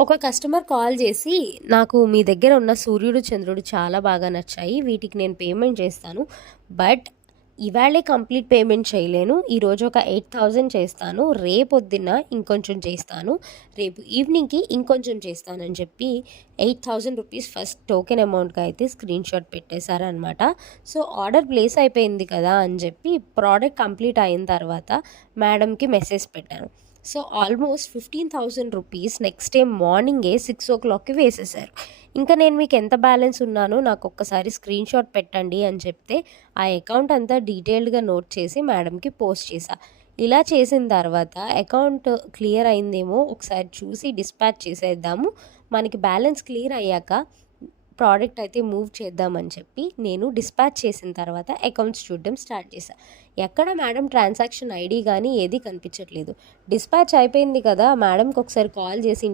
ఒక customer call చేసి, "నాకు మీ దగ్గర ఉన్న సూర్యుడు, చంద్రుడు చాలా బాగా నచ్చాయి. వీటికి నేను పేమెంట్ చేస్తాను. బట్ ఇవాళే కంప్లీట్ పేమెంట్ చేయలేను. ఈరోజు ఒక 8,000 చేస్తాను. రేపొద్దున్న ఇంకొంచెం చేస్తాను. రేపు ఈవినింగ్‌కి ఇంకొంచెం చేస్తాను" అని చెప్పి 8,000 రూపీస్ ఫస్ట్ టోకెన్ అమౌంట్‌గా అయితే స్క్రీన్‌షాట్ పెట్టేశారనమాట. సో, ఆర్డర్ ప్లేస్ అయిపోయింది కదా అని చెప్పి ప్రోడక్ట్ కంప్లీట్ అయిన తర్వాత మేడంకి మెసేజ్ పెట్టాను. So, almost 15,000 rupees next day మార్నింగే 6:00కి వేసేశారు. ఇంకా నేను మీకు ఎంత బ్యాలెన్స్ ఉన్నానో నాకొక్కసారి స్క్రీన్‌షాట్ పెట్టండి అని చెప్తే, ఆ అకౌంట్ అంతా డీటెయిల్డ్‌గా నోట్ చేసి మేడంకి పోస్ట్ చేశా. ఇలా చేసిన తర్వాత అకౌంట్ క్లియర్ అయిందేమో ఒకసారి చూసి డిస్పాచ్ చేసేద్దాము. మనకి బ్యాలెన్స్ క్లియర్ అయ్యాక ప్రోడక్ట్ అయితే మూవ్ చేద్దామని చెప్పి నేను డిస్పాచ్ చేసిన తర్వాత అకౌంట్స్ చూడడం స్టార్ట్ చేశా. ఎక్కడ మేడం ట్రాన్సాక్షన్ ఐడీ కానీ ఏది కనిపించట్లేదు. డిస్పాచ్ అయిపోయింది కదా! మేడంకి ఒకసారి కాల్ చేసి